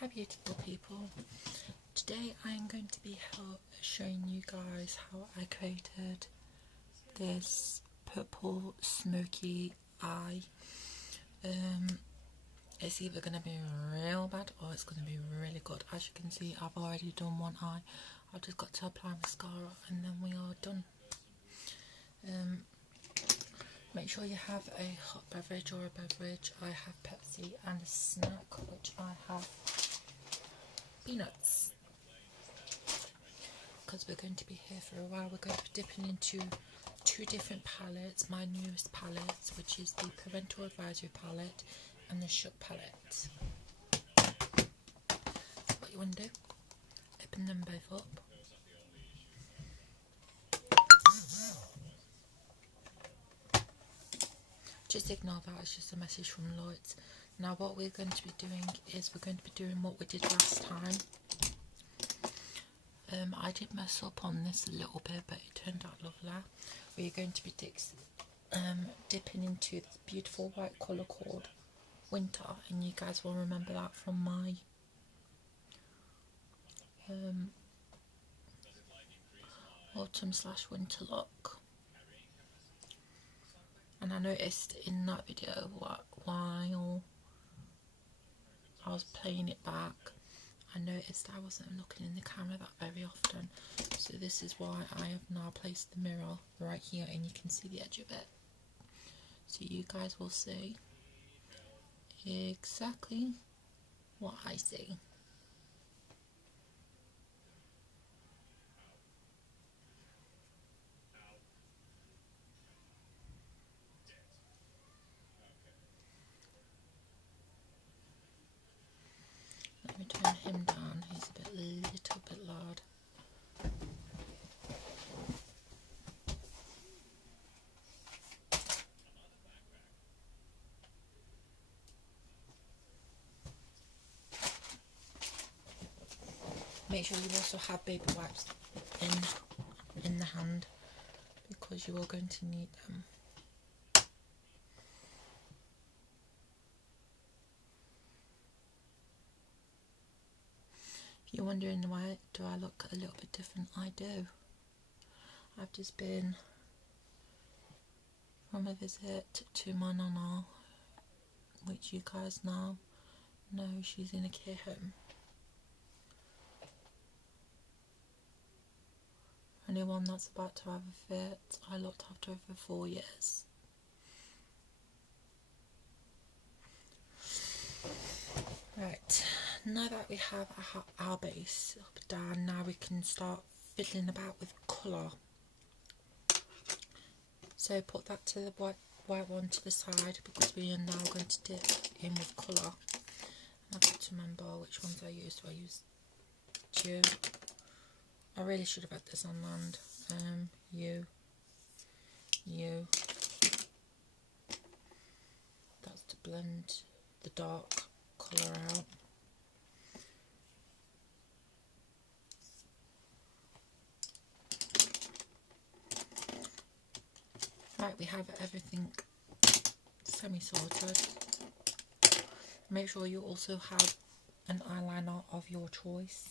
Hi beautiful people, today I am going to be showing you guys how I created this purple smoky eye. It's either going to be real bad or it's going to be really good. As you can see, I've already done one eye. I've just got to apply mascara and then we are done. Make sure you have a hot beverage or a beverage. I have Pepsi, and a snack which I have peanuts, because we're going to be here for a while. We're going to be dipping into two different palettes, my newest palettes, which is the Parental Advisory palette and the Shook palette. What you want to do, open them both up. Just ignore that, it's just a message from Lloyd's. Now what we're going to be doing is we're going to be doing what we did last time. I did mess up on this a little bit, but it turned out lovely. We're going to be dipping into this beautiful white colour called Winter, and you guys will remember that from my autumn/winter look. And I noticed in that video while I was playing it back, I noticed I wasn't looking in the camera that very often, so this is why I have now placed the mirror right here and you can see the edge of it, so you guys will see exactly what I see. Let me turn him down, he's a little bit loud. Make sure you also have baby wipes in the hand, because you are going to need them. If you're wondering why do I look a little bit different, I do. I've just been from a visit to my nana, which you guys now know she's in a care home. For anyone that's about to have a fit, I looked after her for 4 years. Right, now that we have our base done, now we can start fiddling about with colour. So put that to the white one to the side, because we are now going to dip in with colour. I've got to remember which ones I used. I used two. I really should have had this on land. You. That's to blend the dark colour out. Right, we have everything semi-sorted. Make sure you also have an eyeliner of your choice.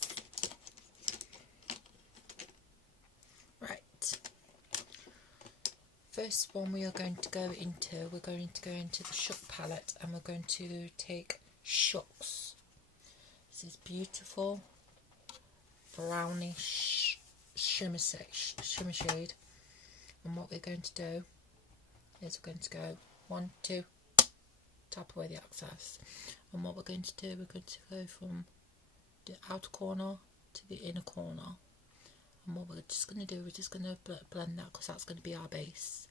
Right, first one we are going to go into, the Shook palette, and we're going to take Shooks. This is beautiful brownish shimmer shade, and what we're going to do is we're going to go 1, 2, tap away the excess, and what we're going to do, we're going to go from the outer corner to the inner corner, and what we're just going to do, we're just going to blend that, because that's going to be our base.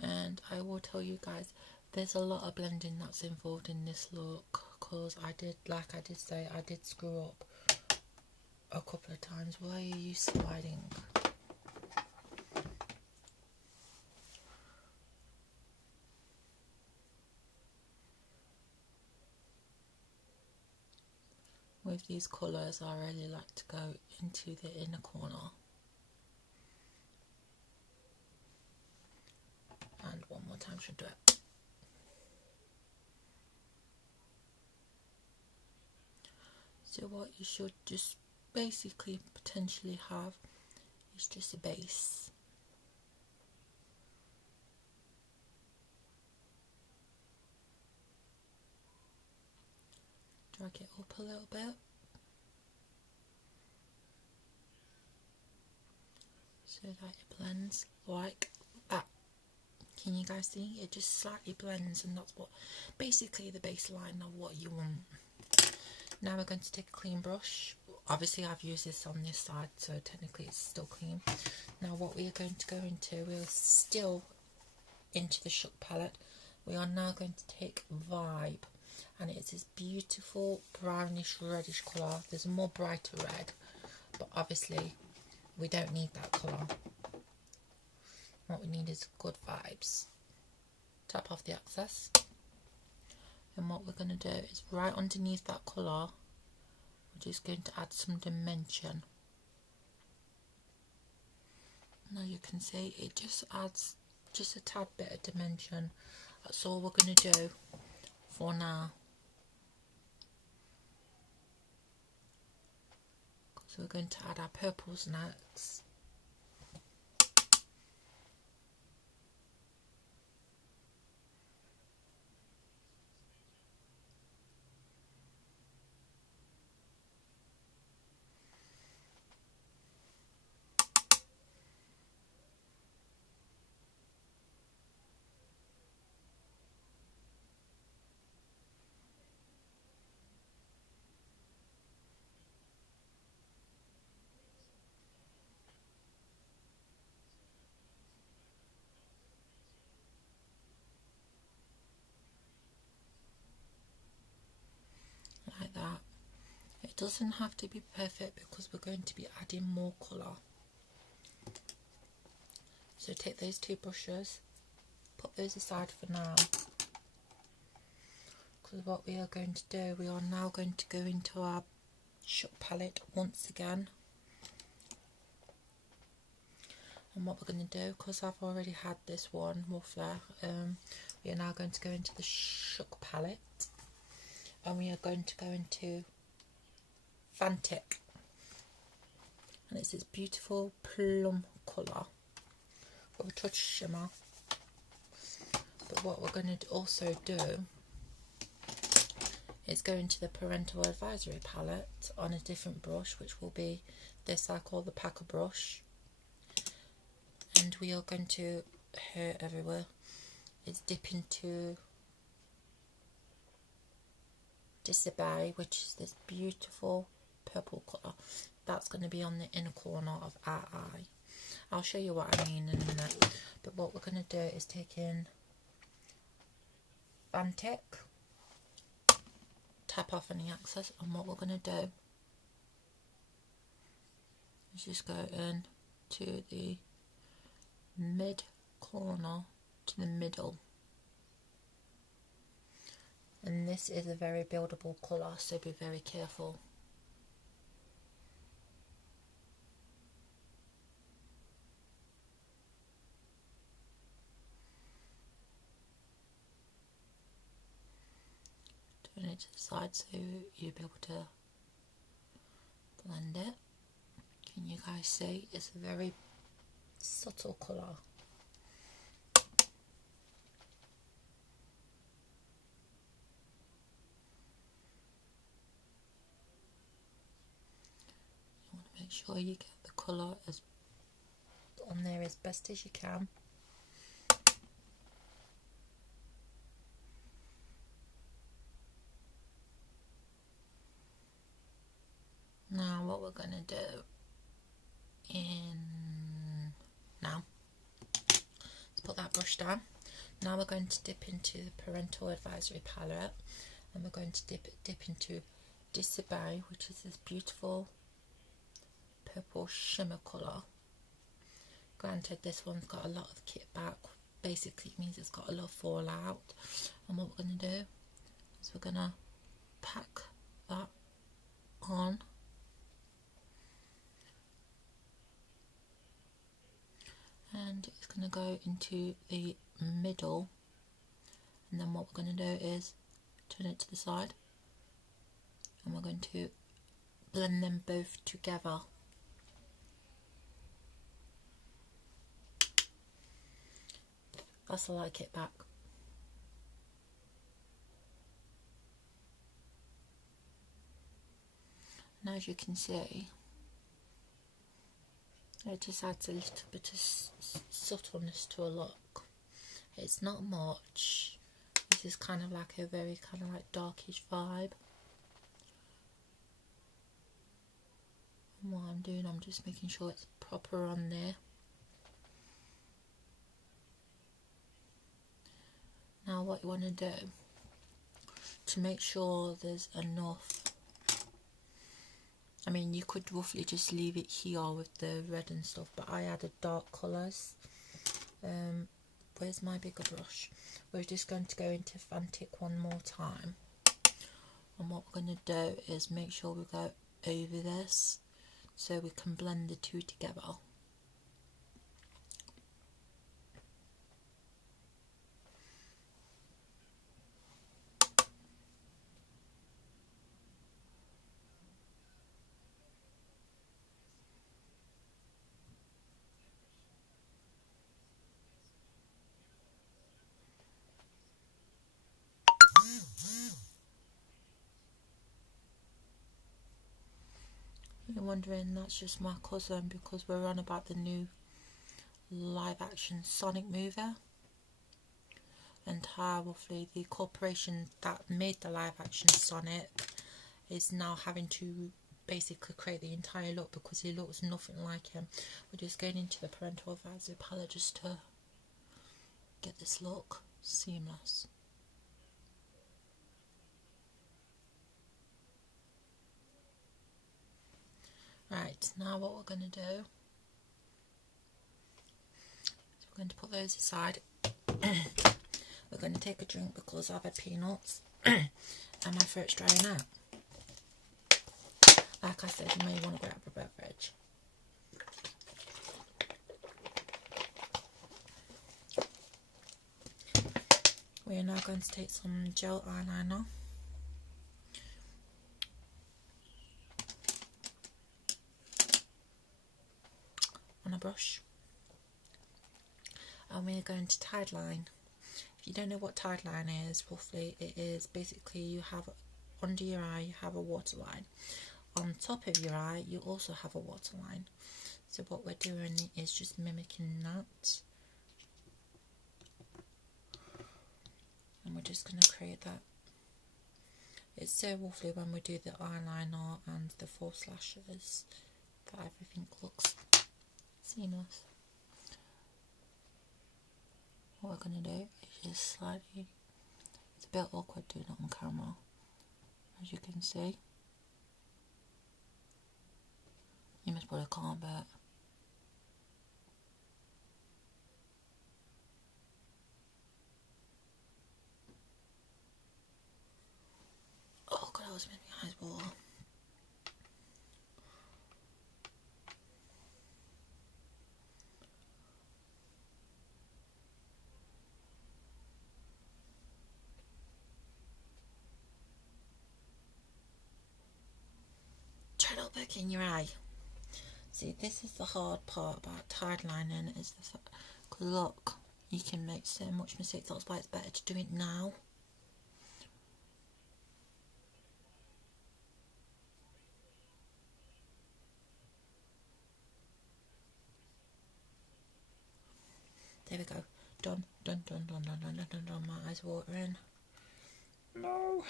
And I will tell you guys, there's a lot of blending that's involved in this look, because I did say, I did screw up a couple of times. Why are you sliding? With these colours, I really like to go into the inner corner. And one more time should do it. So what you should just basically potentially have is just a base. Drag it up a little bit. So that it blends like that. Can you guys see? It just slightly blends, and that's what basically the baseline of what you want. Now we're going to take a clean brush. Obviously I've used this on this side, so technically it's still clean. Now what we are going to go into, we're still into the Shook palette. We are now going to take Vibe, and it's this beautiful brownish reddish colour. There's a more brighter red, but obviously we don't need that colour. What we need is good vibes. Tap off the excess, and what we're going to do is right underneath that colour, we're just going to add some dimension. Now you can see it just adds just a tad bit of dimension. That's all we're going to do for now. So we're going to add our purples next. Like that. It doesn't have to be perfect because we're going to be adding more colour. So take those two brushes, put those aside for now, because what we are going to do, we are now going to go into our Shook palette once again. And what we're going to do, because I've already had this one, Muffler, we are now going to go into the Shook palette, and we are going to go into Fantic, and it's this beautiful plum colour with a touch of shimmer. But what we're going to also do is go into the Parental Advisory palette on a different brush, which will be this I call the Packer brush, and we are going to here everywhere is dip into Disobey, which is this beautiful purple colour. That's going to be on the inner corner of our eye. I'll show you what I mean in a minute. But what we're going to do is take in Fantic, tap off any excess, and what we're going to do is just go in to the mid corner to the middle. And this is a very buildable colour, so be very careful. Turn it to the side so you'll be able to blend it. Can you guys see? It's a very subtle colour. Make sure you get the colour as on there as best as you can. Now what we're going to do now, let's put that brush down. Now we're going to dip into the Parental Advisory palette, and we're going to dip into Disobey, which is this beautiful purple shimmer colour. Granted, this one's got a lot of kickback. Basically it means it's got a lot of fallout. And what we're going to do is we're going to pack that on, and it's going to go into the middle, and then what we're going to do is turn it to the side, and we're going to blend them both together. That's I like it back. And as you can see, it just adds a little bit of subtleness to a look. It's not much. This is kind of like a very kind of like darkish vibe. And what I'm doing, I'm just making sure it's proper on there. Now what you want to do to make sure there's enough, I mean you could roughly just leave it here with the red and stuff, but I added dark colours. Where's my bigger brush? We're just going to go into Fantic one more time, and what we're going to do is make sure we go over this so we can blend the two together. You're wondering, that's just my cousin, because we're on about the new live action Sonic movie, and how roughly the corporation that made the live action Sonic is now having to basically create the entire look because he looks nothing like him. We're just going into the parental advisory palette just to get this look seamless. Right, now what we're going to do is we're going to put those aside. We're going to take a drink because I've had peanuts and my throat's drying out. Like I said, you may want to grab a beverage. We are now going to take some gel eyeliner on a brush, and we're going to tide line. If you don't know what tide line is, roughly it is basically you have under your eye you have a waterline, on top of your eye you also have a waterline. So what we're doing is just mimicking that, and we're just going to create that. It's so lovely when we do the eyeliner and the false lashes that everything looks seamless. What we're going to do is just slightly, it's a bit awkward doing it on camera, as you can see. You must put a can't bet. Oh god, I was making my eyes water. Try it back in your eye. See, this is the hard part about tide lining, is the fact, cause look, you can make so much mistakes. That's why it's better to do it now. There we go. Done, done, done, done, done, done, done, done, done. My eyes watering. No.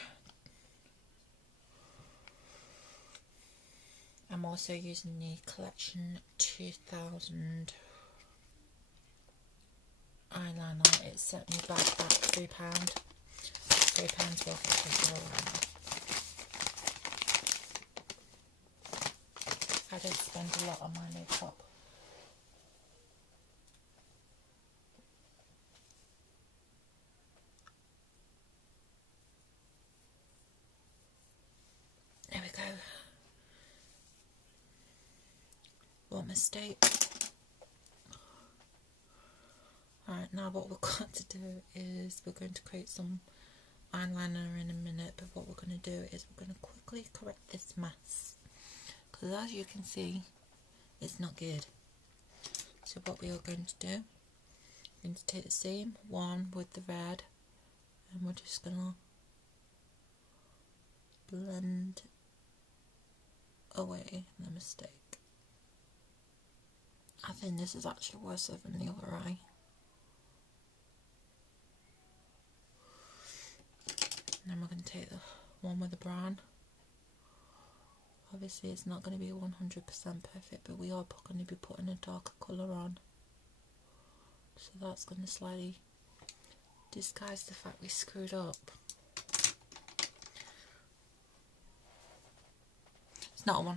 I'm also using the Collection 2000 eyeliner. It set me back about £3. £3 worth of pencil eyeliner. I don't spend a lot on my makeup. There we go. What mistake. Alright, now what we've got to do is we're going to create some eyeliner in a minute, but what we're going to do is we're going to quickly correct this mess. because as you can see, it's not good. So what we are going to do, we're going to take the same one with the red, and we're just gonna blend away the mistake. I think this is actually worse than the other eye. And then we're going to take the one with the brown. Obviously it's not going to be 100% perfect, but we are going to be putting a darker colour on. So that's going to slightly disguise the fact we screwed up. It's not 100%,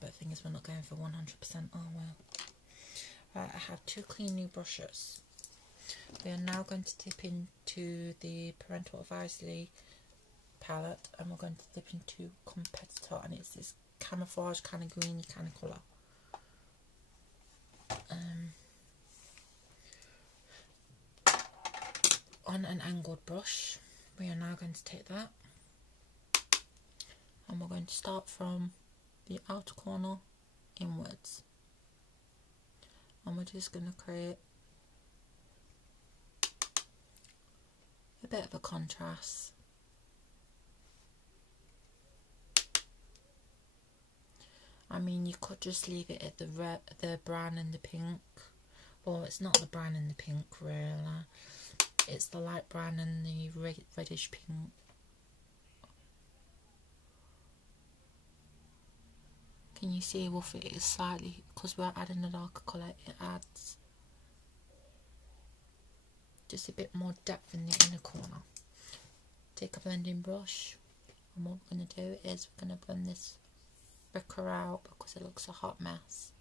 but the thing is we're not going for 100%, are we? Right, I have two clean new brushes. We are now going to dip into the Parental Advisory palette, and we're going to dip into Competitor, and it's this camouflage kind of greeny kind of colour. On an angled brush, we are now going to take that, and we're going to start from the outer corner inwards, and we're just going to create a bit of a contrast. I mean, you could just leave it at the red, the brown and the pink. Well, it's not the brown and the pink really, it's the light brown and the reddish pink. Can you see with it is slightly, because we're adding a darker colour, it adds just a bit more depth in the inner corner. Take a blending brush, and what we're going to do is we're going to blend this bricker out because it looks a hot mess.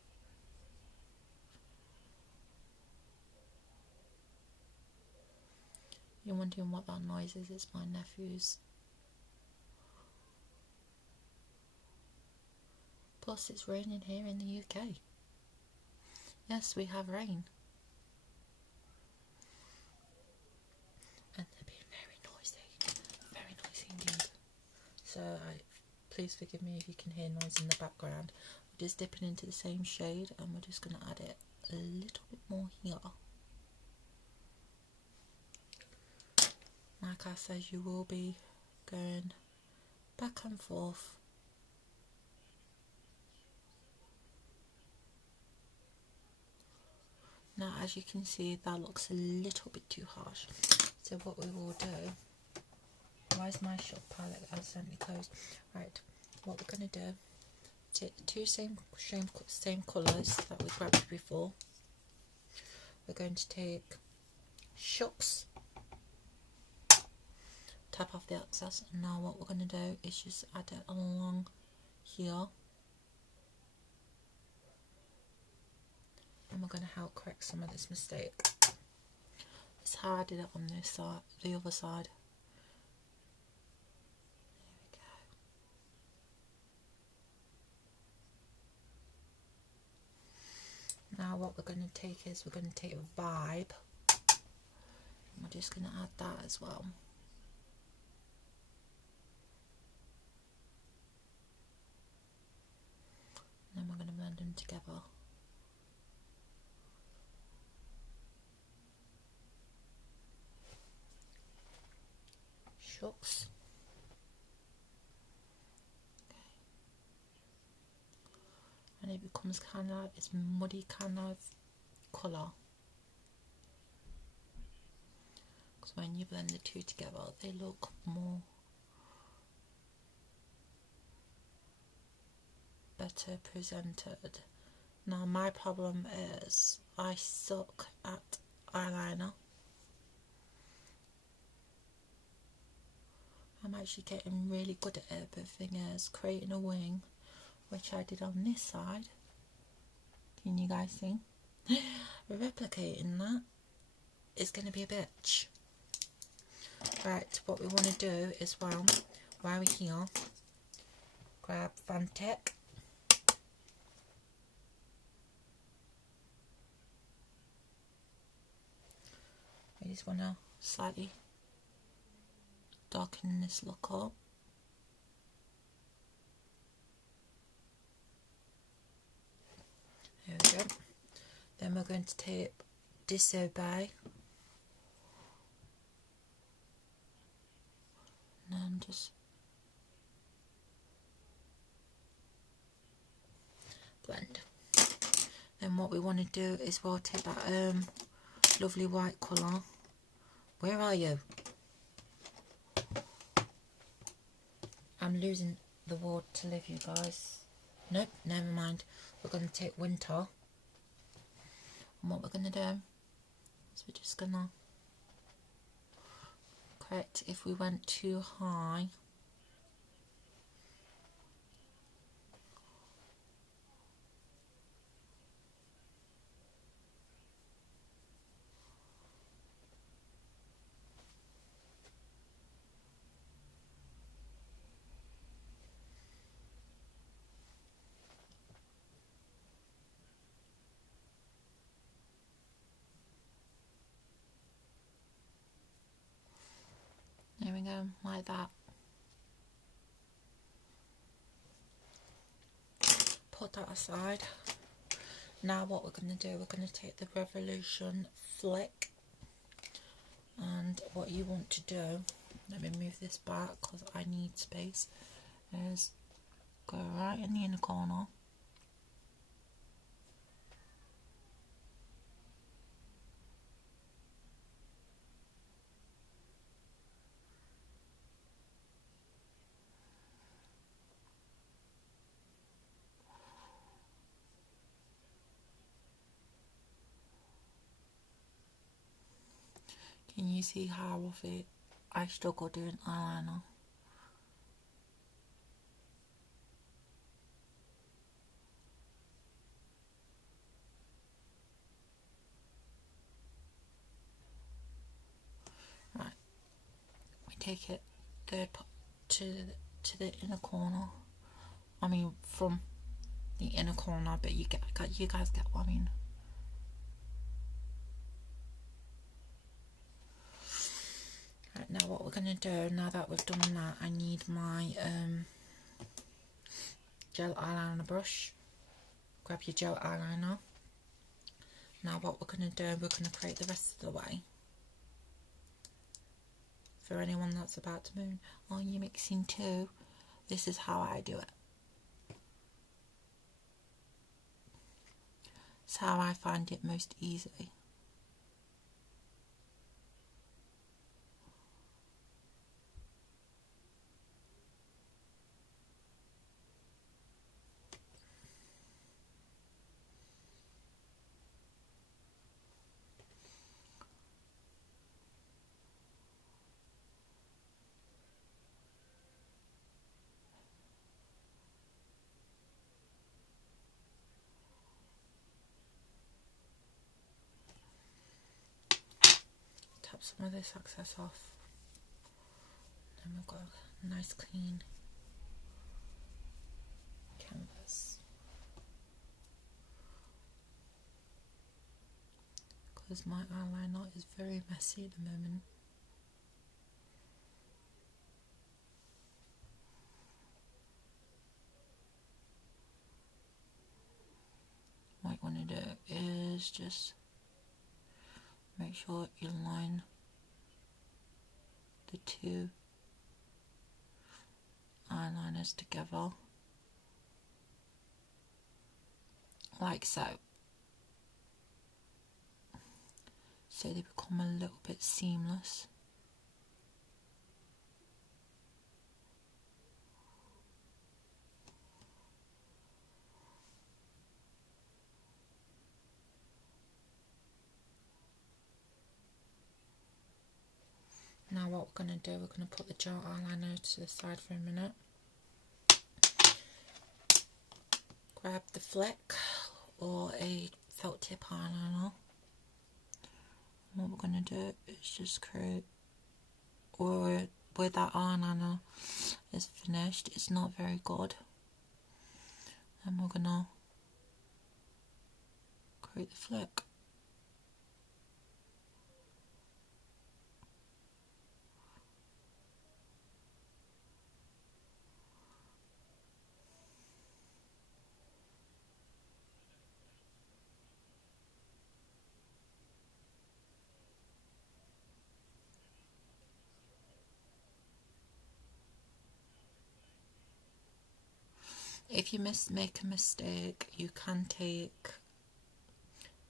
You're wondering what that noise is? It's my nephew's. Plus it's raining here in the UK. Yes, we have rain. And they're being very noisy indeed. So please forgive me if you can hear noise in the background. We're just dipping into the same shade, and we're just going to add it a little bit more here. Like I said, you will be going back and forth. Now, as you can see, that looks a little bit too harsh. So what we will do, why is my shop palette accidentally closed? Right, what we're going to do, take the two same colours that we grabbed before. We're going to take Shucks, tap off the excess, and now what we're going to do is just add it along here. And we're going to help correct some of this mistake. That's how I did it on this side, the other side. There we go. Now what we're going to take is we're going to take a Vibe. And we're just going to add that as well. And then we're going to blend them together. Shucks. Okay. And it becomes kind of like this muddy kind of colour. Because when you blend the two together, they look more better presented. Now my problem is I suck at eyeliner. I'm actually getting really good at it, but the thing is, creating a wing, which I did on this side, can you guys see? Replicating that is going to be a bitch. Right, what we want to do is, while we're here, grab Fantech. I just want to slightly darken this look up. There we go. Then we're going to tape Disobey. And then just blend. Then what we want to do is we'll take that lovely white colour. Where are you? I'm losing the word to live, you guys. Nope, never mind. We're going to take Winter. And what we're going to do is we're just going to correct if we went too high. There we go, like that. Put that aside. Now what we're going to do, we're going to take the Revolution flick, and what you want to do, let me move this back because I need space, is go right in the inner corner. Can you see how often I struggle doing eyeliner? Right, we take it to the inner corner. I mean from the inner corner, but you guys get what I mean. Right, now what we're going to do, now that we've done that, I need my gel eyeliner brush. Grab your gel eyeliner. Now what we're going to do, we're going to create the rest of the way. For anyone that's about to moan, oh, you're mixing too, this is how I do it. It's how I find it most easy. Tap some of this excess off. Then we've got a nice clean canvas. Because my eyeliner is very messy at the moment. What you want to do is just make sure you line the two eyeliners together, like so, so they become a little bit seamless. Now what we're going to do, we're going to put the gel eyeliner to the side for a minute. Grab the flick or a felt tip eyeliner. What we're going to do is just create, or where that eyeliner is finished, it's not very good. And we're going to create the flick. if you make a mistake, you can take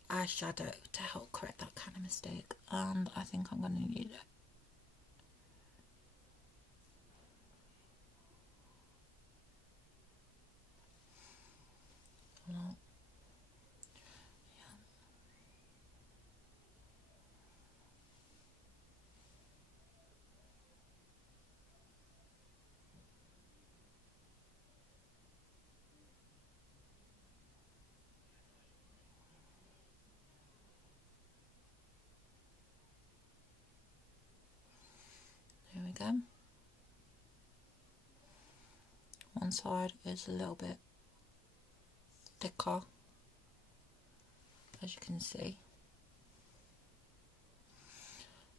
eyeshadow to help correct that kind of mistake, and I think I'm going to need it. Well, there we go. One side is a little bit thicker, as you can see,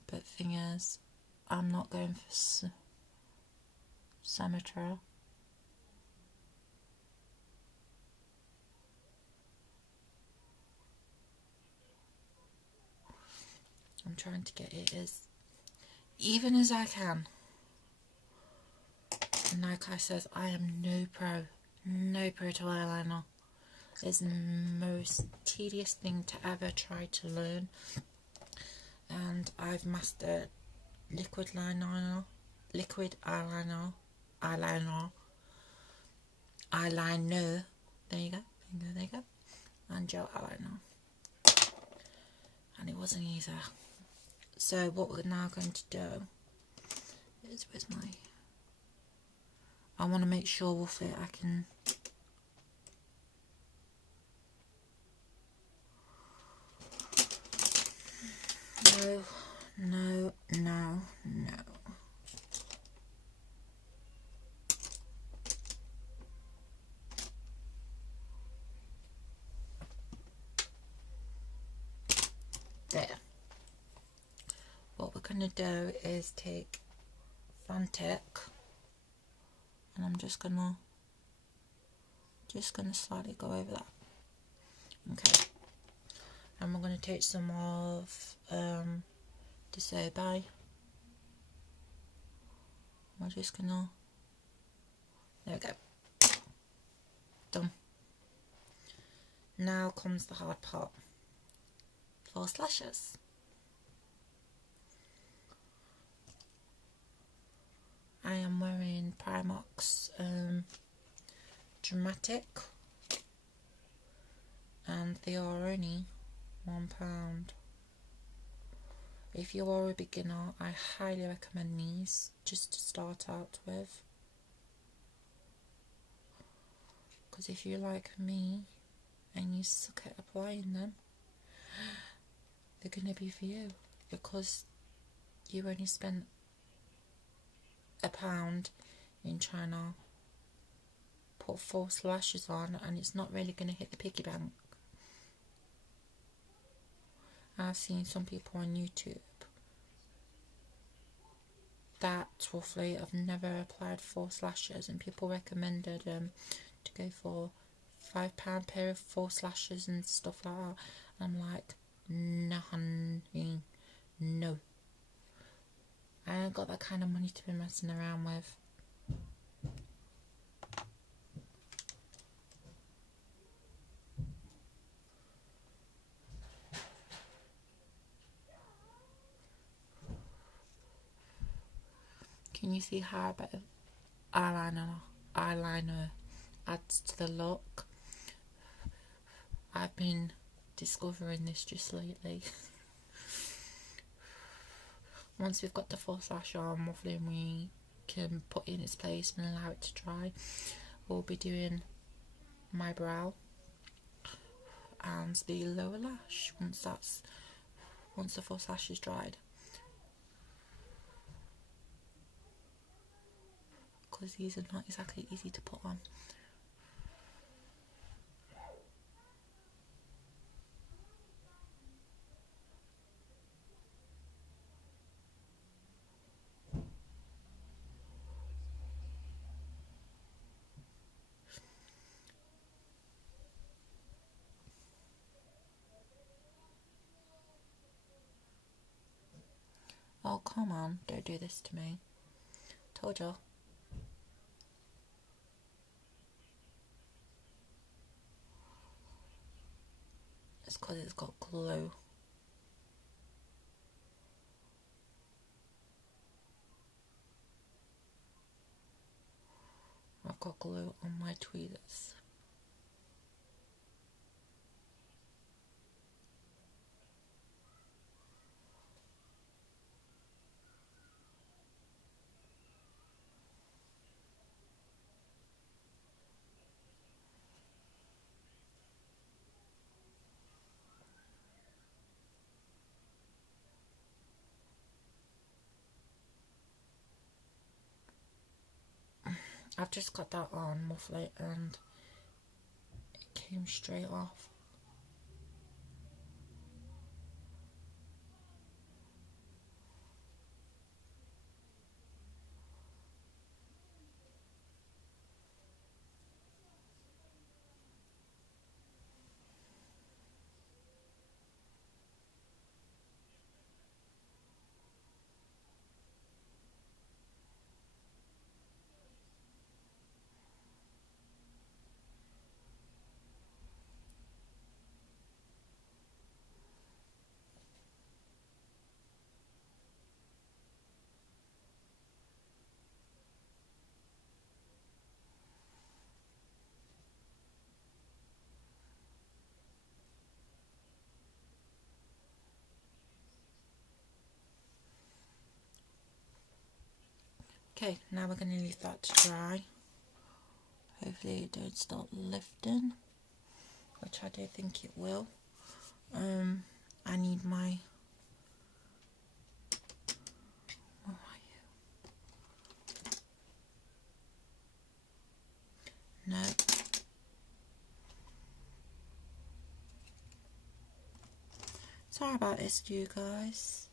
but thing is, I'm not going for symmetry. I'm trying to get it as even as I can. And like I said, I am no pro to eyeliner. It's the most tedious thing to ever try to learn. And I've mastered liquid eyeliner, there you go, and gel eyeliner. And it wasn't easy. So what we're now going to do is, where's my, I want to make sure with it I can, no. There. What we're going to do is take Fantic, and I'm just gonna slightly go over that. Okay. And we're going to take some of the sorbet. We're just gonna, there we go, done. Now comes the hard part, false lashes. I am wearing Primark's Dramatic, and they are only £1. If you are a beginner, I highly recommend these just to start out with, because if you're like me and you suck at applying them, they're going to be for you, because you only spent £1 in China, put false lashes on, and it's not really going to hit the piggy bank. I've seen some people on YouTube that roughly have never applied false lashes, and people recommended to go for £5 pair of false lashes and stuff like that. And I'm like, no honey, no, I ain't got that kind of money to be messing around with. Can you see how a bit of eyeliner adds to the look? I've been discovering this just lately. Once we've got the false lash on, roughly, and we can put it in its place and allow it to dry, we'll be doing my brow and the lower lash once the false lash is dried. Because these are not exactly easy to put on. Oh, come on, don't do this to me. Told you. It's because it's got glue. I've got glue on my tweezers. I've just got that on muffly and it came straight off. Okay, now we're going to leave that to dry. Hopefully it don't start lifting, which I do think it will. I need my... Where are you? No. Sorry about this, you guys.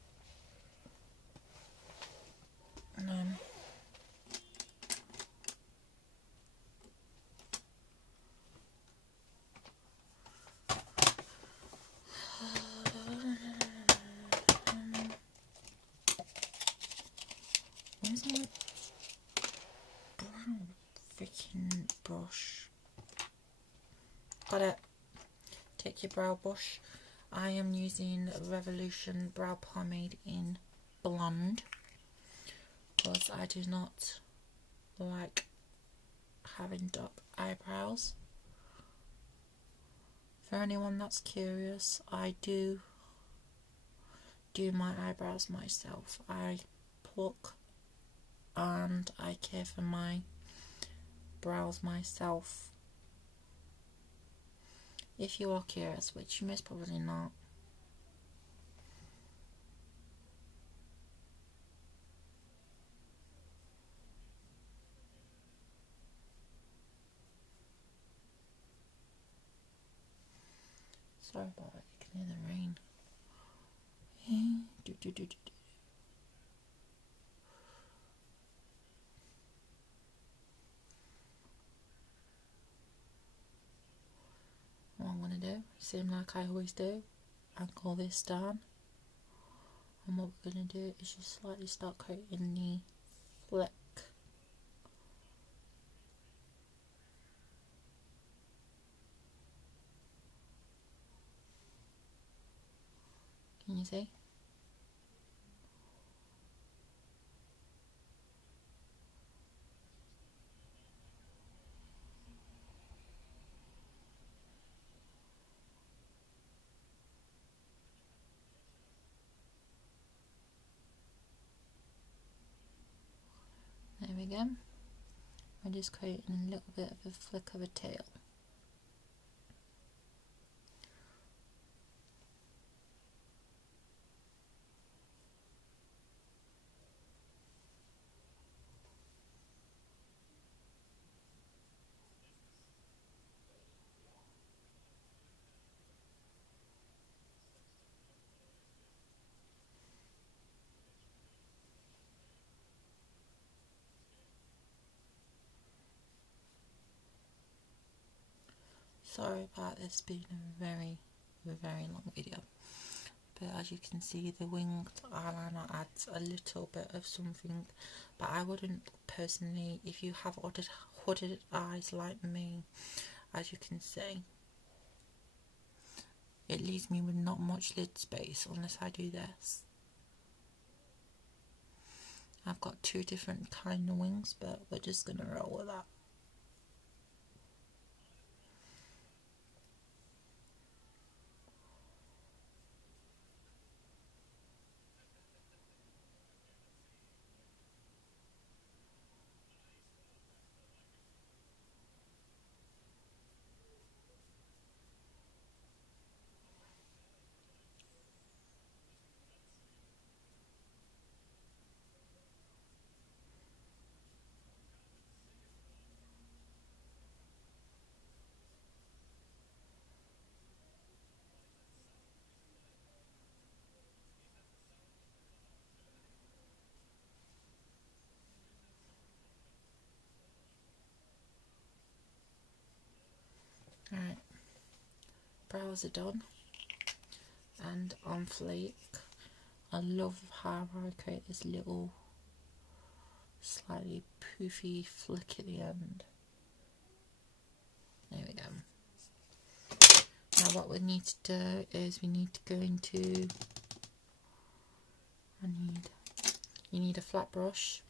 Where's my brown freaking brush? Got it. Take your brow brush. I am using Revolution Brow Pomade in Blonde because I do not like having dark eyebrows. For anyone that's curious, I do my eyebrows myself. I pluck and I care for my brows myself. If you are curious, which you most probably not. Sorry about it, you can hear the rain. What I'm going to do, same like I always do, angle this down, and what we're going to do is just slightly start coating the flick. Can you see? There we go. I'm just creating a little bit of a flick of a tail. Sorry about this being a very long video, but as you can see, the winged eyeliner adds a little bit of something, but I wouldn't personally, if you have hooded eyes like me, as you can see, it leaves me with not much lid space unless I do this. I've got two different kind of wings, but we're just gonna roll with that. Alright, brows are done, and on flake, I love how I create this little slightly poofy flick at the end. There we go. Now what we need to do is we need to go into, you need a flat brush,